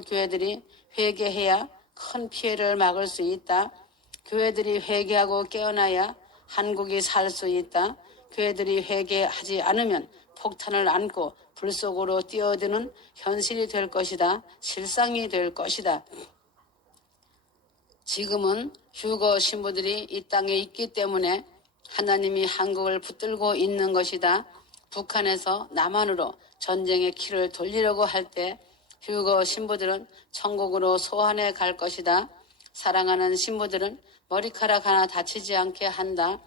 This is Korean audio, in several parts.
교회들이 회개해야 큰 피해를 막을 수 있다. 교회들이 회개하고 깨어나야 한국이 살 수 있다. 교회들이 회개하지 않으면 폭탄을 안고 불 속으로 뛰어드는 현실이 될 것이다. 실상이 될 것이다. 지금은 휴거 신부들이 이 땅에 있기 때문에 하나님이 한국을 붙들고 있는 것이다. 북한에서 남한으로 전쟁의 키를 돌리려고 할 때 휴거 신부들은 천국으로 소환해 갈 것이다. 사랑하는 신부들은 머리카락 하나 다치지 않게 한다.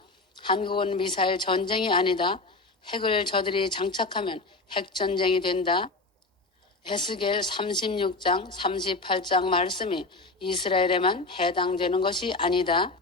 한국은 미사일 전쟁이 아니다. 핵을 저들이 장착하면 핵전쟁이 된다. 에스겔 36장, 38장 말씀이 이스라엘에만 해당되는 것이 아니다.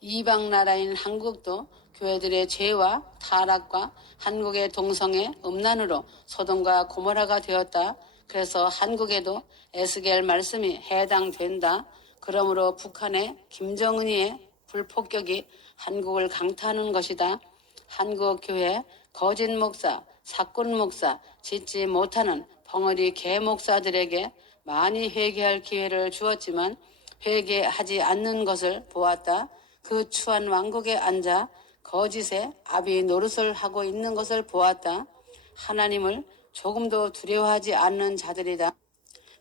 이방 나라인 한국도 교회들의 죄와 타락과 한국의 동성애 음란으로 소돔과 고모라가 되었다. 그래서 한국에도 에스겔 말씀이 해당된다. 그러므로 북한의 김정은이의 불폭격이 한국을 강타하는 것이다. 한국 교회 거짓 목사, 사꾼 목사, 짓지 못하는 벙어리 개 목사들에게 많이 회개할 기회를 주었지만 회개하지 않는 것을 보았다. 그 추한 왕국에 앉아 거짓의 아비 노릇을 하고 있는 것을 보았다. 하나님을 조금도 두려워하지 않는 자들이다.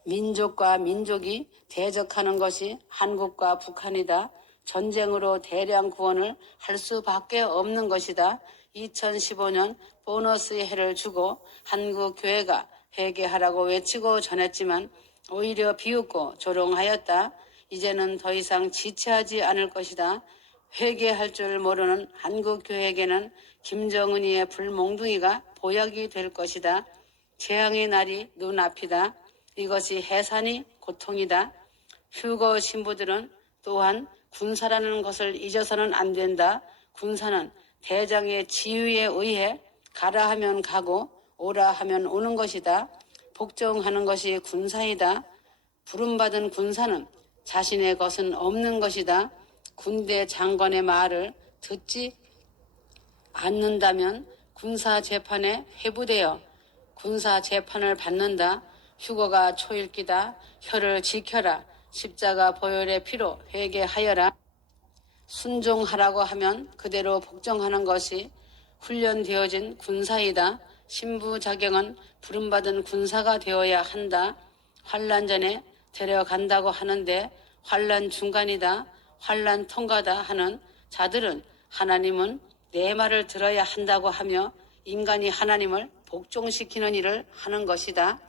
민족과 민족이 대적하는 것이 한국과 북한이다. 전쟁으로 대량 구원을 할 수밖에 없는 것이다. 2015년 보너스의 해를 주고 한국 교회가 회개하라고 외치고 전했지만 오히려 비웃고 조롱하였다. 이제는 더 이상 지체하지 않을 것이다. 회개할 줄 모르는 한국 교회에게는 김정은이의 불몽둥이가 보약이 될 것이다. 재앙의 날이 눈앞이다. 이것이 해산이 고통이다. 휴거 신부들은 또한 군사라는 것을 잊어서는 안 된다. 군사는 대장의 지휘에 의해 가라 하면 가고 오라 하면 오는 것이다. 복종하는 것이 군사이다. 부름받은 군사는 자신의 것은 없는 것이다. 군대 장관의 말을 듣지 않는다면 군사 재판에 회부되어 군사 재판을 받는다. 휴거가 초읽기다. 혀를 지켜라. 십자가 보혈의 피로 회개하여라. 순종하라고 하면 그대로 복종하는 것이 훈련되어진 군사이다. 신부 자경은 부름받은 군사가 되어야 한다. 환난 전에 데려간다고 하는데 환난 중간이다. 환난 통과다 하는 자들은 하나님은 내 말을 들어야 한다고 하며 인간이 하나님을 복종시키는 일을 하는 것이다.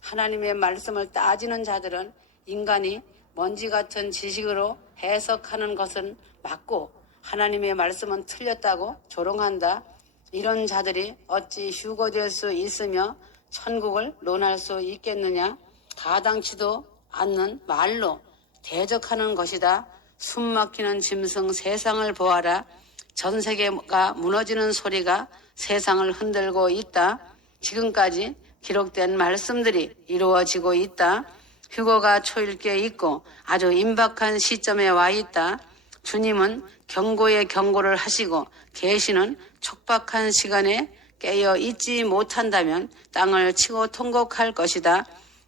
하나님의 말씀을 따지는 자들은 인간이 먼지 같은 지식으로 해석하는 것은 맞고 하나님의 말씀은 틀렸다고 조롱한다. 이런 자들이 어찌 휴거될 수 있으며 천국을 논할 수 있겠느냐. 가당치도 않는 말로 대적하는 것이다. 숨막히는 짐승 세상을 보아라. 전 세계가 무너지는 소리가 세상을 흔들고 있다. 지금까지 기록된 말씀들이 이루어지고 있다. 휴거가 초읽기에 있고 아주 임박한 시점에 와 있다. 주님은 경고에 경고를 하시고 계시는 촉박한 시간에 깨어 있지 못한다면 땅을 치고 통곡할 것이다.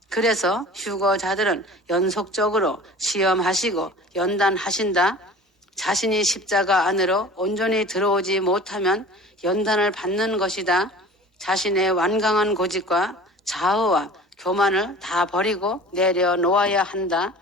그래서 휴거자들은 연속적으로 시험하시고 연단하신다. 자신이 십자가 안으로 온전히 들어오지 못하면 연단을 받는 것이다. 자신의 완강한 고집과 자아와 교만을 다 버리고 내려놓아야 한다.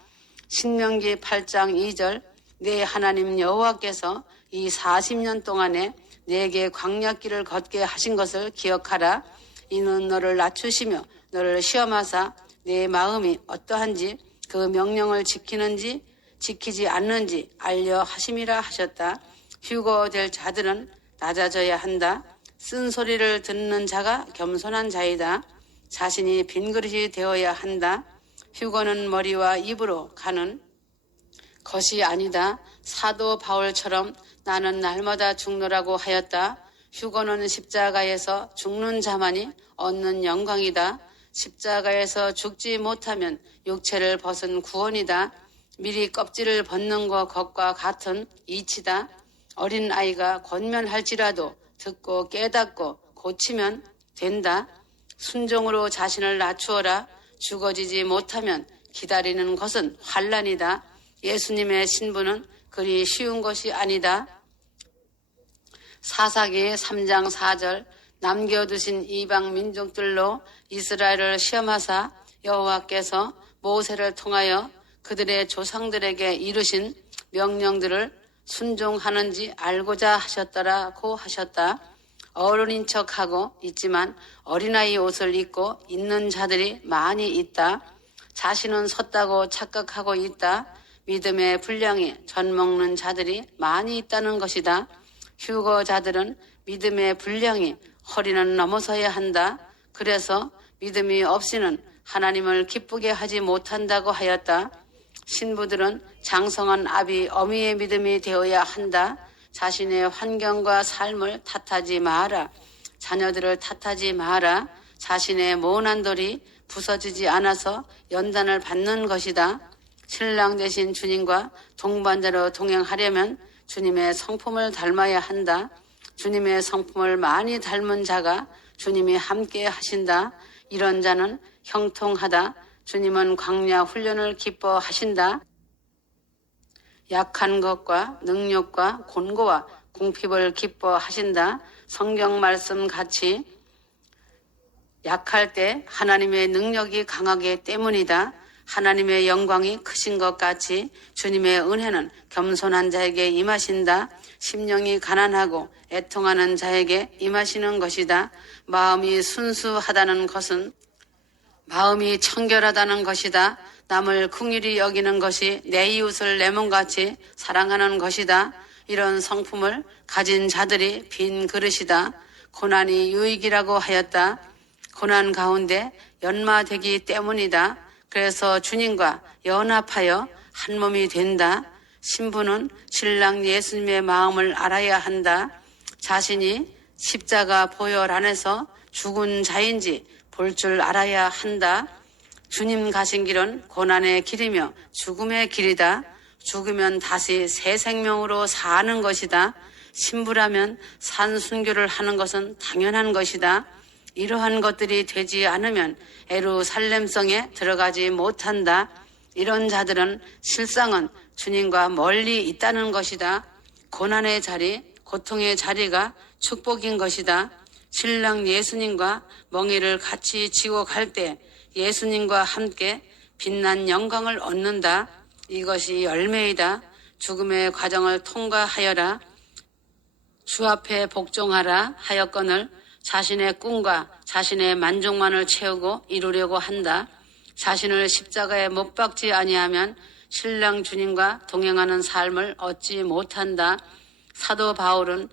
신명기 8장 2절 내 하나님 여호와께서 이 40년 동안에 내게 광야길을 걷게 하신 것을 기억하라. 이는 너를 낮추시며 너를 시험하사 내 마음이 어떠한지 그 명령을 지키는지 지키지 않는지 알려 하심이라 하셨다. 휴거될 자들은 낮아져야 한다. 쓴소리를 듣는 자가 겸손한 자이다. 자신이 빈그릇이 되어야 한다. 휴거는 머리와 입으로 가는 것이 아니다. 사도 바울처럼 나는 날마다 죽노라고 하였다. 휴거는 십자가에서 죽는 자만이 얻는 영광이다. 십자가에서 죽지 못하면 육체를 벗은 구원이다. 미리 껍질을 벗는 것과 같은 이치다. 어린 아이가 권면할지라도 듣고 깨닫고 고치면 된다. 순종으로 자신을 낮추어라. 죽어지지 못하면 기다리는 것은 환난이다. 예수님의 신부는 그리 쉬운 것이 아니다. 사사기 3장 4절 남겨두신 이방 민족들로 이스라엘을 시험하사 여호와께서 모세를 통하여 그들의 조상들에게 이르신 명령들을 순종하는지 알고자 하셨더라고 하셨다. 어른인 척하고 있지만 어린아이 옷을 입고 있는 자들이 많이 있다. 자신은 섰다고 착각하고 있다. 믿음의 분량이 젖먹는 자들이 많이 있다는 것이다. 휴거자들은 믿음의 분량이 허리는 넘어서야 한다. 그래서 믿음이 없이는 하나님을 기쁘게 하지 못한다고 하였다. 신부들은 장성한 아비 어미의 믿음이 되어야 한다. 자신의 환경과 삶을 탓하지 마라. 자녀들을 탓하지 마라. 자신의 모난 돌이 부서지지 않아서 연단을 받는 것이다. 신랑 되신 주님과 동반자로 동행하려면 주님의 성품을 닮아야 한다. 주님의 성품을 많이 닮은 자가 주님이 함께 하신다. 이런 자는 형통하다. 주님은 광야 훈련을 기뻐하신다. 약한 것과 능력과 곤고와 궁핍을 기뻐하신다. 성경 말씀 같이 약할 때 하나님의 능력이 강하기 때문이다. 하나님의 영광이 크신 것 같이 주님의 은혜는 겸손한 자에게 임하신다. 심령이 가난하고 애통하는 자에게 임하시는 것이다. 마음이 순수하다는 것은 마음이 청결하다는 것이다. 남을 긍휼히 여기는 것이 내 이웃을 내 몸같이 사랑하는 것이다. 이런 성품을 가진 자들이 빈 그릇이다. 고난이 유익이라고 하였다. 고난 가운데 연마되기 때문이다. 그래서 주님과 연합하여 한 몸이 된다. 신부는 신랑 예수님의 마음을 알아야 한다. 자신이 십자가 보혈 안에서 죽은 자인지 볼 줄 알아야 한다. 주님 가신 길은 고난의 길이며 죽음의 길이다. 죽으면 다시 새 생명으로 사는 것이다. 신부라면 산순교를 하는 것은 당연한 것이다. 이러한 것들이 되지 않으면 예루살렘성에 들어가지 못한다. 이런 자들은 실상은 주님과 멀리 있다는 것이다. 고난의 자리, 고통의 자리가 축복인 것이다. 신랑 예수님과 멍에를 같이 지고 갈 때 예수님과 함께 빛난 영광을 얻는다. 이것이 열매이다. 죽음의 과정을 통과하여라. 주 앞에 복종하라 하였거늘 자신의 꿈과 자신의 만족만을 채우고 이루려고 한다. 자신을 십자가에 못 박지 아니하면 신랑 주님과 동행하는 삶을 얻지 못한다. 사도 바울은